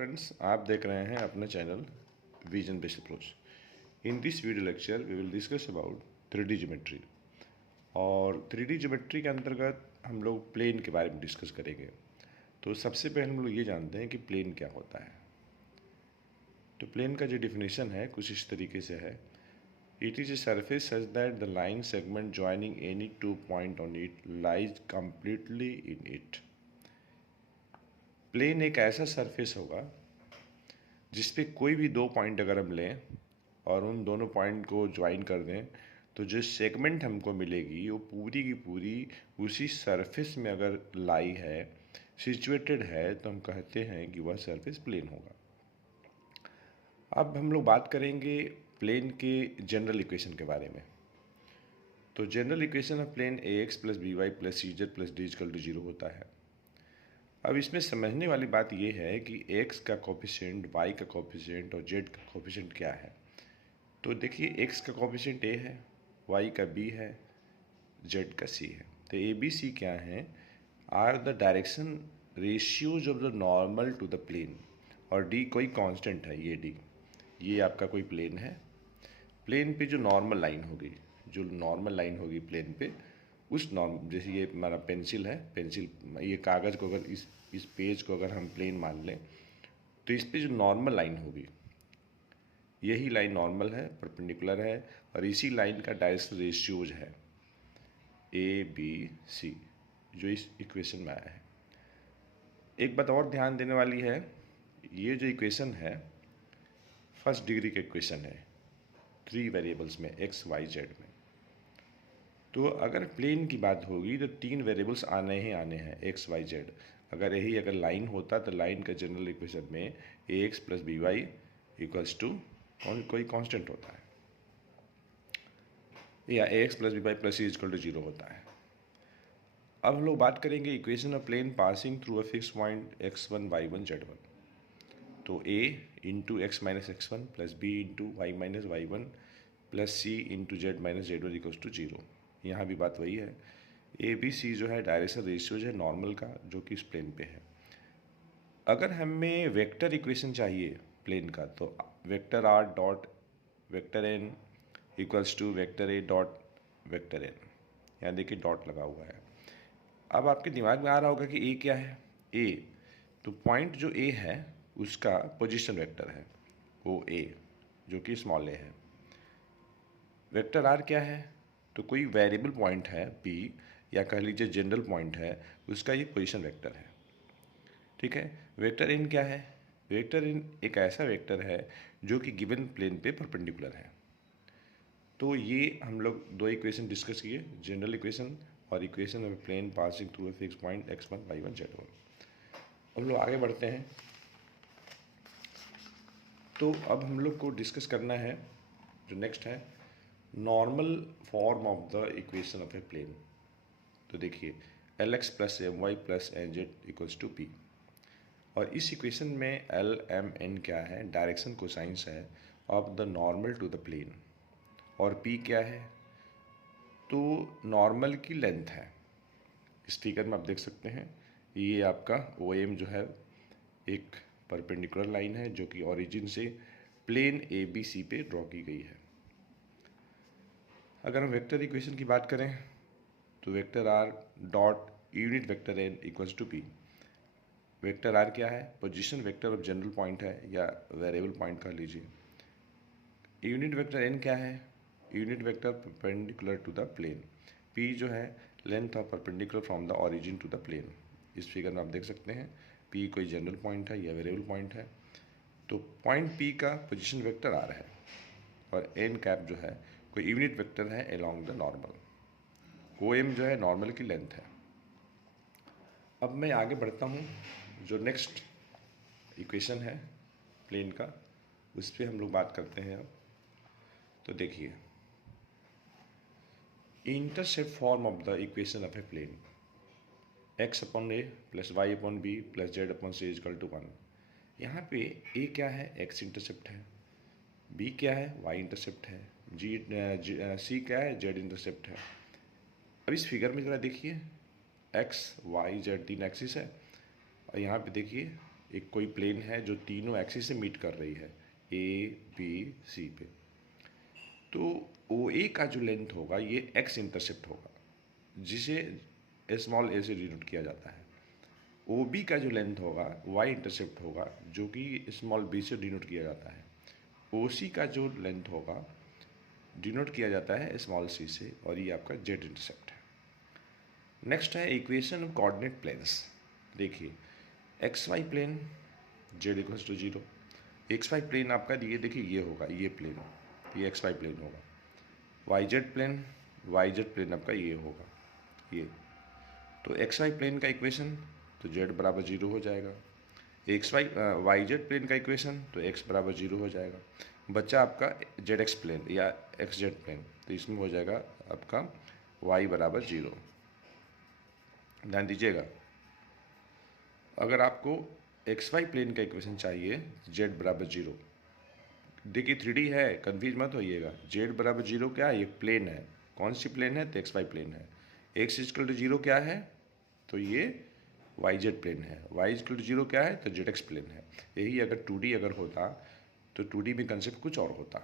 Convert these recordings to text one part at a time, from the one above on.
Friends, आप देख रहे हैं अपना channel vision based approach. In this video lecture we will discuss about 3D geometry. और 3D ज्योमेट्री के अंतर्गत हम लोग प्लेन के बारे में डिस्कस करेंगे। तो सबसे पहले हम लोग ये जानते हैं कि प्लेन क्या होता है। तो प्लेन का जो डिफिनेशन है कुछ इस तरीके से है: it is a surface such that the line segment joining any two point on it lies completely in it. Plane एक ऐसा सरफेस होगा जिस पे कोई भी दो पॉइंट अगर हम लें और उन दोनों पॉइंट को ज्वाइन कर दें तो जो सेगमेंट हमको मिलेगी वो पूरी की पूरी उसी सरफेस में अगर लाई है, सिचुएटेड है, तो हम कहते हैं कि वह सरफेस प्लेन होगा। अब हम लोग बात करेंगे प्लेन के जनरल इक्वेशन के बारे में। तो general equation of plane ax plus B Y plus C Z plus D equal to 0 होता है। अब इसमें समझने वाली बात यह है कि x का कोफिशिएंट, y का कोफिशिएंट और z का कोफिशिएंट क्या है। तो देखिए, x का कोफिशिएंट a है, y का b है, z का c है। तो a b c क्या है? Are the direction ratios of the normal to the plane. और d कोई कांस्टेंट है, ये d, ये आपका कोई प्लेन है। प्लेन पे जो नॉर्मल लाइन होगी प्लेन पे, उस नॉर्म, जैसे ये हमारा पेंसिल है, ये कागज़ को अगर इस पेज को अगर हम प्लेन मान लें तो इस पे जो नॉर्मल लाइन होगी, यही लाइन नॉर्मल है, परपेंडिकुलर है, और इसी लाइन का डायरेक्शन रेशियोज है ए बी सी, जो इस इक्वेशन में आया है। एक बात और ध्यान देने वाली है, ये जो इक्वेशन है फर्स्ट डिग्री का इक्वेशन है 3 वेरिएबल्स में, एक्स वाई जेड में। तो अगर प्लेन की बात होगी तो 3 वेरिएबल्स आने ही आने हैं, एक्स वाई जेड। अगर लाइन होता तो लाइन का जनरल इक्वेशन में A X plus B Y equals to कोई कांस्टेंट होता है, या A X plus B Y plus C equal to 0 होता है। अब हम लोग बात करेंगे equation of plane passing through a fix point x1 y1 z1। तो a into X minus x1 plus B into Y minus y1 plus C into Z minus z1 equals to 0। यहाँ भी बात वही है, ए बी सी जो है direction ratios है normal का, जो कि इस प्लेन पे है। अगर हमें वेक्टर इक्वेशन चाहिए प्लेन का, तो vector R dot vector N equals to vector A dot vector N. यहाँ देखिए डॉट लगा हुआ है। अब आपके दिमाग में आ रहा होगा कि ए क्या है। ए, तो पॉइंट जो ए है उसका पोजीशन वेक्टर है वो ए, जो कि स्मॉल ए है। वेक्टर आर क्या है? तो कोई वेरिएबल पॉइंट है पी, या कह लीजिए जनरल पॉइंट है, उसका ये पोजीशन वेक्टर है। ठीक है। वेक्टर एन क्या है? वेक्टर एन एक ऐसा वेक्टर है जो कि गिवन प्लेन पे परपेंडिकुलर है। तो ये हम लोग दो इक्वेशन डिस्कस किए, जनरल इक्वेशन और equation of plane passing through a fix point x1 y1 z1। हम लोग आगे बढ़ते हैं। तो अब हम लोग को डिस्कस करना है, जो नेक्स्ट है, normal form of the equation of a plane. तो देखिए, L X plus M Y plus N Z equals to P. और इस इक्वेशन में एल एम एन क्या है? डायरेक्शन कोसाइंस है of the normal to the plane. और P क्या है? तो नॉर्मल की लेंथ है। इस फिगर में आप देख सकते हैं, ये आपका ओ एम जो है एक परपेंडिकुलर लाइन है जो कि ओरिजिन से प्लेन ए बी सी पे ड्रॉ की गई है। अगर हम वेक्टर इक्वेशन की बात करें तो vector R dot unit vector N equals to P. Vector R क्या है? Position vector of general point है, या वेरिएबल पॉइंट कह लीजिए। यूनिट वेक्टर एन क्या है? Unit vector perpendicular to the plane. P जो है length of perpendicular from the origin to the plane. इस फिगर में आप देख सकते हैं, पी कोई जनरल पॉइंट है या वेरिएबल पॉइंट है। तो पॉइंट पी का पोजीशन वेक्टर आर है, और एन कैप जो है कोई यूनिट वेक्टर है along the normal. O M जो है नॉर्मल की लेंथ है। अब मैं आगे बढ़ता हूँ, जो नेक्स्ट इक्वेशन है प्लेन का, उस पर हम लोग बात करते हैं अब। तो देखिए, intercept form of the equation of a plane, X upon A plus Y upon B plus Z upon C equal to 1। यहाँ पे ए क्या है? एक्स इंटरसेप्ट है। बी क्या है? वाई इंटरसेप्ट है। सी क्या है? जेड इंटरसेप्ट है। अब इस फिगर में ज़रा देखिए, एक्स वाई जेड 3 एक्सिस है, और यहाँ पे देखिए एक कोई प्लेन है जो तीनों एक्सिस से मीट कर रही है, ए बी सी पे, तो ओ ए का जो लेंथ होगा ये एक्स इंटरसेप्ट होगा, जिसे स्मॉल ए से डिनोट किया जाता है। ओ बी का जो लेंथ होगा वाई इंटरसेप्ट होगा, जो कि स्मॉल बी से डिनोट किया जाता है। ओ सी का जो लेंथ होगा डिनोट किया जाता है स्मॉल सी से, और ये आपका जेड इंटरसेप्ट है। नेक्स्ट है इक्वेशन ऑफ कोऑर्डिनेट प्लेन्स। देखिए X Y plane Z equals to 0, X Y plane आपका ये देखिए ये होगा, ये प्लेन हो, ये एक्स वाई प्लेन होगा। वाई जेड प्लेन आपका ये होगा, ये। तो एक्स वाई प्लेन का इक्वेशन तो जेड बराबर 0 हो जाएगा। वाई जेड प्लेन का इक्वेशन तो एक्स बराबर 0 हो जाएगा। बच्चा आपका जेड एक्स प्लेन या एक्स जेड प्लेन, तो इसमें हो जाएगा आपका वाई बराबर 0। ध्यान दीजिएगा, अगर आपको एक्स वाई प्लेन का इक्वेशन चाहिए जेड बराबर 0, देखिए 3D है, कन्फ्यूज मत होइएगा। जेड बराबर 0 क्या है? ये प्लेन है। कौन सी प्लेन है? तो एक्स वाई प्लेन है। एक्स इक्वल टू 0 क्या है? तो ये वाई जेड प्लेन है। वाई इक्वल टू 0 क्या है? तो जेड एक्स प्लेन है। यही अगर 2D अगर होता तो 2D में कंसेप्ट कुछ और होता।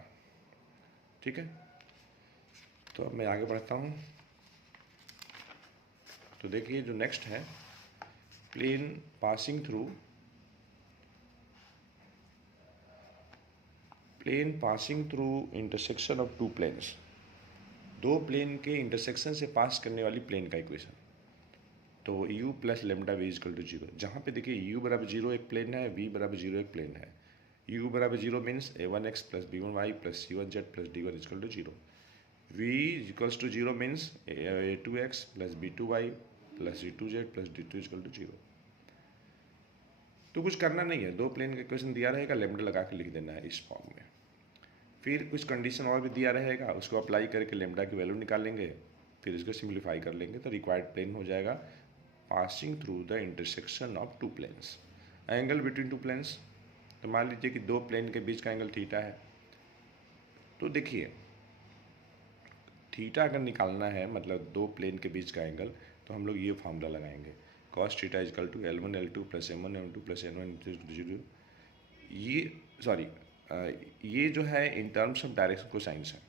ठीक है, तो अब मैं आगे बढ़ता हूँ। तो देखिए जो नेक्स्ट है, plane passing through intersection of two planes. दो प्लेन के इंटरसेक्शन से पास करने वाली प्लेन का इक्वेशन। तो u plus lambda V equal to 0। जहाँ पे देखिए u बराबर 0 एक प्लेन है, v बराबर 0 एक प्लेन है। u बराबर 0 means a1x plus b1y plus c1z plus d1 equal to 0। v equals to 0 means a2x plus b2y plus c2z plus d2 equal to 0। तो कुछ करना नहीं है, दो प्लेन का इक्वेशन दिया रहेगा, लेमडा लगा के लिख देना है इस फॉर्म में। फिर कुछ कंडीशन और भी दिया रहेगा, उसको अप्लाई करके लेमडा की वैल्यू निकालेंगे, फिर इसको सिंप्लीफाई कर लेंगे, तो रिक्वायर्ड प्लेन हो जाएगा passing through the intersection of two planes. Angle between two planes, तो मान लीजिए कि दो प्लेन के बीच का एंगल थीटा है। तो देखिए थीटा अगर निकालना है, मतलब दो प्लेन के बीच का एंगल, तो हम लोग ये फार्मूला लगाएंगे, cos theta equal to L1 L2 plus M1 M2 plus N1 0। ये जो है in terms of direction cosines है।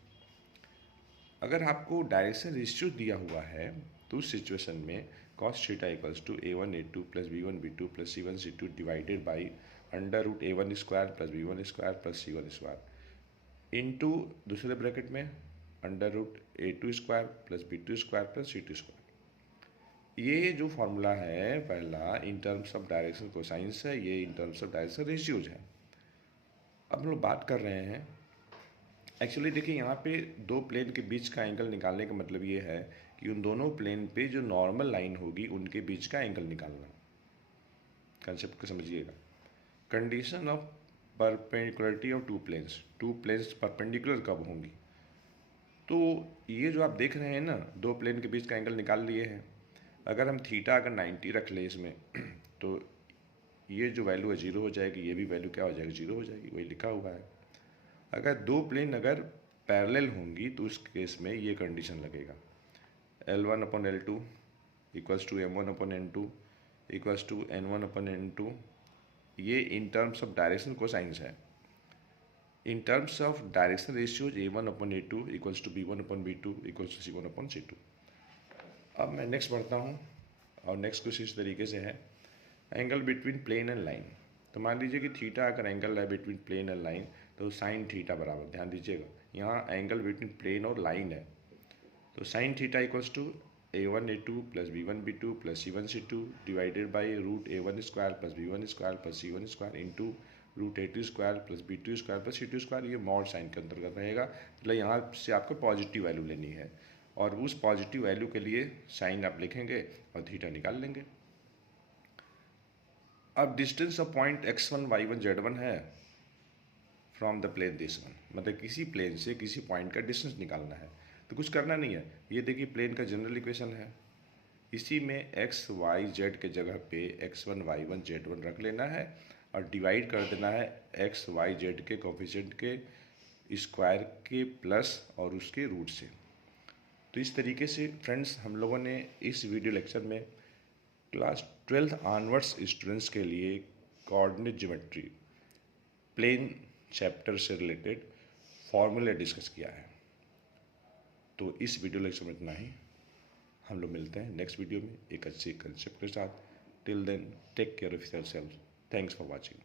अगर आपको डायरेक्शन रेशियो दिया हुआ है तो उस सिचुएशन में cos theta equals to A1 A2 plus B1 B2 plus C1 C2 divided by under root A1 square plus B1 square plus C1 square into दूसरे ब्रैकेट में under root A2 square plus B2 square plus C2 square. ये जो formula है पहला in terms of direction cosines है, ये in terms of direction ratios है। अब हम लोग बात कर रहे हैं, एक्चुअली देखिए यहाँ पे दो प्लेन के बीच का एंगल निकालने का मतलब ये है कि उन दोनों प्लेन पे जो नॉर्मल लाइन होगी उनके बीच का एंगल निकालना। कंसेप्ट को समझिएगा। Condition of perpendicularity of two planes perpendicular कब होंगी? तो ये जो आप देख रहे हैं ना, दो प्लेन के बीच का एंगल निकाल लिए हैं। अगर हम थीटा अगर 90 रख लें इसमें तो ये जो वैल्यू है 0 हो जाएगी, ये भी वैल्यू क्या हो जाएगी? 0 हो जाएगी, वही लिखा हुआ है। अगर दो प्लेन अगर पैरेलल होंगी तो उस केस में ये कंडीशन लगेगा, L1 upon L2 equals to M1 upon N2 equals to N1 upon N2। ये in terms of direction cosines है। In terms of direction ratios A1 upon A2 equals to B1 upon B2 equals to C1 upon C2। अब मैं next बढ़ता हूँ, और next कुछ इस तरीके से है, angle between plane and line. तो मान लीजिए कि थीटा अगर एंगल है बिटवीन प्लेन एंड लाइन, तो साइन थीटा बराबर, ध्यान दीजिएगा यहाँ एंगल बिटवीन प्लेन और लाइन है, तो sine theta equals to A1 A2 plus B1 B2 plus C1 C2 divided by root A1 square plus B1 square plus C1 square into root A2 square plus B2 square plus C2 square. ये mod sine के अंतर्गत रहेगा, मतलब यहाँ से आपको positive value लेनी है, और उस पॉजिटिव वैल्यू के लिए साइन आप लिखेंगे और थीटा निकाल लेंगे। अब distance of point x1 y1 z1 है from the plane this one, मतलब किसी प्लेन से किसी पॉइंट का डिस्टेंस निकालना है। तो कुछ करना नहीं है, ये देखिए प्लेन का जनरल इक्वेशन है, इसी में x y z के जगह पे x1 y1 z1 रख लेना है और डिवाइड कर देना है x y z के कोफिशिएंट के स्क्वायर के प्लस और उसके रूट से। तो इस तरीके से फ्रेंड्स हम लोगों ने इस वीडियो लेक्चर में क्लास 12th ऑनवर्ड्स स्टूडेंट्स के लिए कोऑर्डिनेट ज्योमेट्री प्लेन चैप्टर से रिलेटेड फॉर्मूले डिस्कस किया है। तो इस वीडियो लेक्चर में इतना ही। हम लोग मिलते हैं नेक्स्ट वीडियो में एक अच्छे कंसेप्ट के साथ। Till then take care of yourself. Thanks for watching.